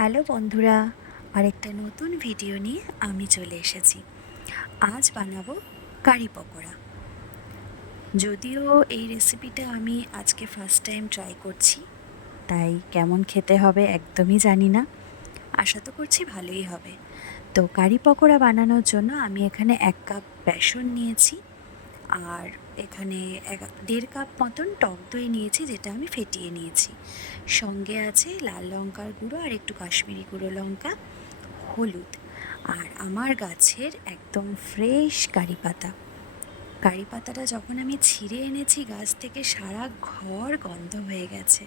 Hello বন্ধুরা, আরেকটা নতুন ভিডিও নিয়ে আমি চলে এসেছি। আজ বানাবো কারি পকোড়া। যদিও এই রেসিপিটা আমি আজকে ফার্স্ট টাইম ট্রাই করছি, তাই কেমন খেতে হবে একদমই জানি না। আশা তো করছি ভালোই হবে। তো কারি পকোড়া বানানোর জন্য আমি এখানে 1 কাপ বেসন নিয়েছি, আর এখানে 1.5 কাপ মতন টক দই নিয়েছি, যেটা আমি ফেটিয়ে নিয়েছি। সঙ্গে আছে লাল লঙ্কার গুঁড়ো আর একটু কাশ্মীরি গুঁড়ো লঙ্কা, হলুদ, আর আমার গাছের একদম ফ্রেশ কারি পাতা। কারি পাতাটা যখন আমি ছিঁড়ে এনেছি গাছ থেকে, সারা ঘর গন্ধ হয়ে গেছে।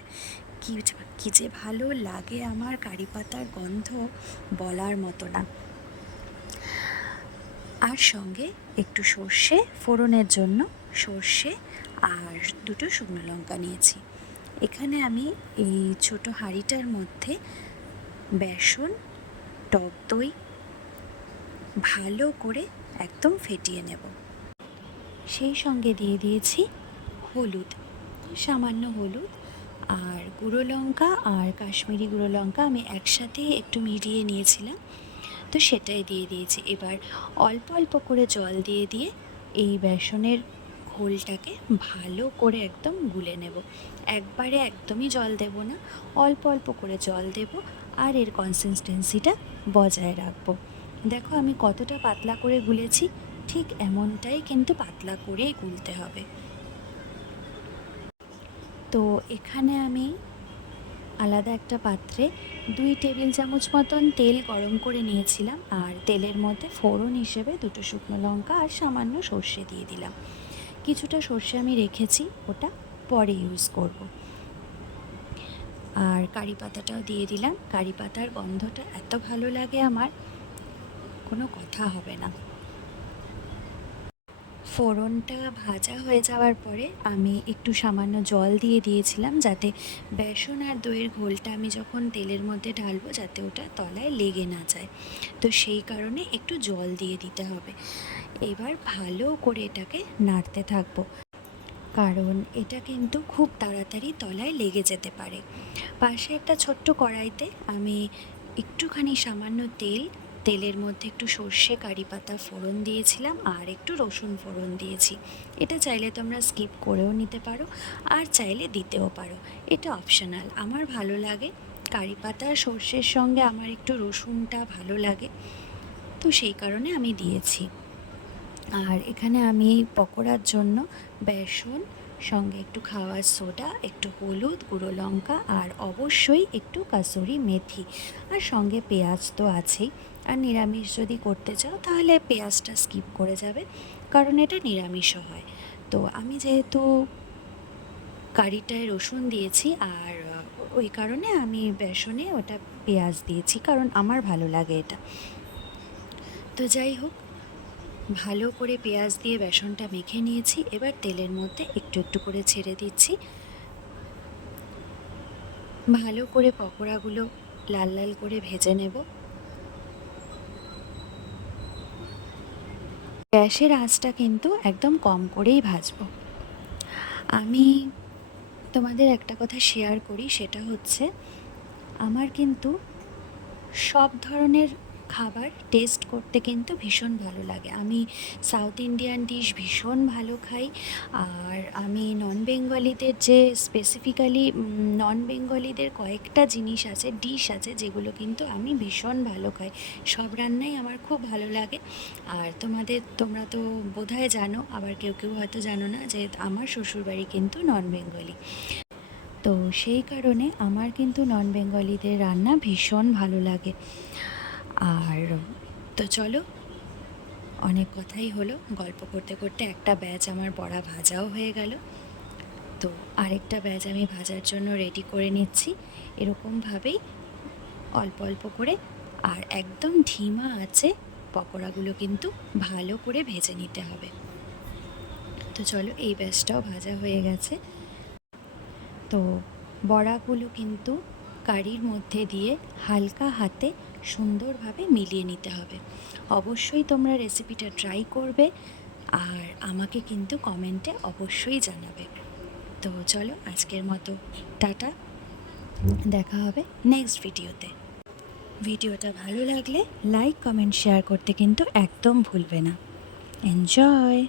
কি যে ভালো লাগে আমার কারি পাতার গন্ধ, বলার মতো না। আর সঙ্গে একটু সর্ষে ফোড়নের জন্য, সর্ষে আর 2টো শুকনো লঙ্কা নিয়েছি। এখানে আমি এই ছোট হাঁড়িটার মধ্যে বেসন, টক দই ভালো করে একদম ফেটিয়ে নেব। সেই সঙ্গে দিয়ে দিয়েছি হলুদ, সামান্য হলুদ, আর গুঁড়ো লঙ্কা আর কাশ্মীরি গুঁড়ো লঙ্কা আমি একসাথে একটু মিলিয়ে নিয়েছিলাম, তো সেটাই দিয়ে দিয়েছি। এবার অল্প অল্প করে জল দিয়ে দিয়ে এই বেসনের ঘোলটাকে ভালো করে একদম গুলে নেব। একবারে একদমই জল দেব না, অল্প অল্প করে জল দেব, আর এর কনসিস্টেন্সিটা বজায় রাখবো। দেখো আমি কতটা পাতলা করে গুলেছি, ঠিক এমনটাই কিন্তু পাতলা করেই গুলতে হবে। তো এখানে আমি আলাদা একটা পাত্রে 2 টেবিল চামচ মতন তেল গরম করে নিয়েছিলাম, আর তেলের মধ্যে ফোড়ন হিসেবে 2টো শুকনো লঙ্কা আর সামান্য সর্ষে দিয়ে দিলাম। কিছুটা সর্ষে আমি রেখেছি, ওটা পরে ইউজ করব। আর কারি পাতাটাও দিয়ে দিলাম। কারি পাতার গন্ধটা এত ভালো লাগে আমার, কোনো কথা হবে না। ফোড়নটা ভাজা হয়ে যাওয়ার পরে আমি একটু সামান্য জল দিয়ে দিয়েছিলাম, যাতে বেসন আর দইয়ের ঘোলটা আমি যখন তেলের মধ্যে ঢালবো যাতে ওটা তলায় লেগে না যায়। তো সেই কারণে একটু জল দিয়ে দিতে হবে। এবার ভালো করে এটাকে নাড়তে থাকবো, কারণ এটা কিন্তু খুব তাড়াতাড়ি তলায় লেগে যেতে পারে। পাশে একটা ছোট্ট কড়াইতে আমি একটুখানি সামান্য তেলের মধ্যে একটু সর্ষে কারি পাতা ফোড়ন দিয়েছিলাম, আর একটু রসুন ফোড়ন দিয়েছি। এটা চাইলে তোমরা স্কিপ করেও নিতে পারো, আর চাইলে দিতেও পারো, এটা অপশনাল। আমার ভালো লাগে কারি পাতা সর্ষের সঙ্গে, আমার একটু রসুনটা ভালো লাগে, তো সেই কারণে আমি দিয়েছি। আর এখানে আমি পকোড়ার জন্য বেসন, সঙ্গে একটু খাওয়ার সোডা, একটু হলুদ, গুঁড়ো লঙ্কা, আর অবশ্যই একটু কাসুরি মেথি, আর সঙ্গে পেঁয়াজ তো আছেই। আর নিরামিষ যদি করতে চাও তাহলে পেঁয়াজটা স্কিপ করে যাবে, কারণ এটা নিরামিষও হয়। তো আমি যেহেতু কারিটায় রসুন দিয়েছি, আর ওই কারণে আমি বেসনে ওটা পেঁয়াজ দিয়েছি, কারণ আমার ভালো লাগে এটা। তো যাই হোক, ভালো করে পেঁয়াজ দিয়ে বেসনটা মেখে নিয়েছি। এবার তেলের মধ্যে একটু একটু করে ছেড়ে দিচ্ছি। ভালো করে পকোড়াগুলো লাল লাল করে ভেজে নেব। গ্যাসের আঁচটা কিন্তু একদম কম করেই ভাজবো। আমি তোমাদের একটা কথা শেয়ার করি, সেটা হচ্ছে আমার কিন্তু সব ধরনের খাবার টেস্ট করতে কিন্তু ভীষণ ভালো লাগে। আমি সাউথ ইন্ডিয়ান ডিশ ভীষণ ভালো খাই, আর আমি নন বেঙ্গলিদের যে স্পেসিফিক্যালি নন বেঙ্গলিদের কয়েকটা জিনিস আছে, ডিশ আছে, যেগুলো কিন্তু আমি ভীষণ ভালো খাই। সব রান্নাই আমার খুব ভালো লাগে। আর তোমরা তো বোধহয় জানো, আবার কেউ কেউ হয়তো জানো না, যে আমার শ্বশুরবাড়ি কিন্তু নন বেঙ্গলি। তো সেই কারণে আমার কিন্তু নন বেঙ্গলিদের রান্না ভীষণ ভালো লাগে। আর তো চলো, অনেক কথাই হলো, গল্প করতে করতে একটা ব্যাচ আমার বড়া ভাজাও হয়ে গেল। তো আরেকটা ব্যাচ আমি ভাজার জন্য রেডি করে নিচ্ছি, এরকমভাবেই অল্প অল্প করে। আর একদম ধিমা আছে পকোড়াগুলো কিন্তু ভালো করে ভেজে নিতে হবে। তো চলো, এই ব্যাচটাও ভাজা হয়ে গেছে। তো বড়াগুলো কিন্তু কারির মধ্যে দিয়ে হালকা হাতে সুন্দরভাবে মিলিয়ে নিতে হবে। অবশ্যই তোমরা রেসিপিটা ট্রাই করবে, আর আমাকে কিন্তু কমেন্টে অবশ্যই জানাবে। তো চলো, আজকের মতো টাটা, দেখা হবে নেক্সট ভিডিওতে। ভিডিওটা ভালো লাগলে লাইক কমেন্ট শেয়ার করতে কিন্তু একদম ভুলবে না। এনজয়।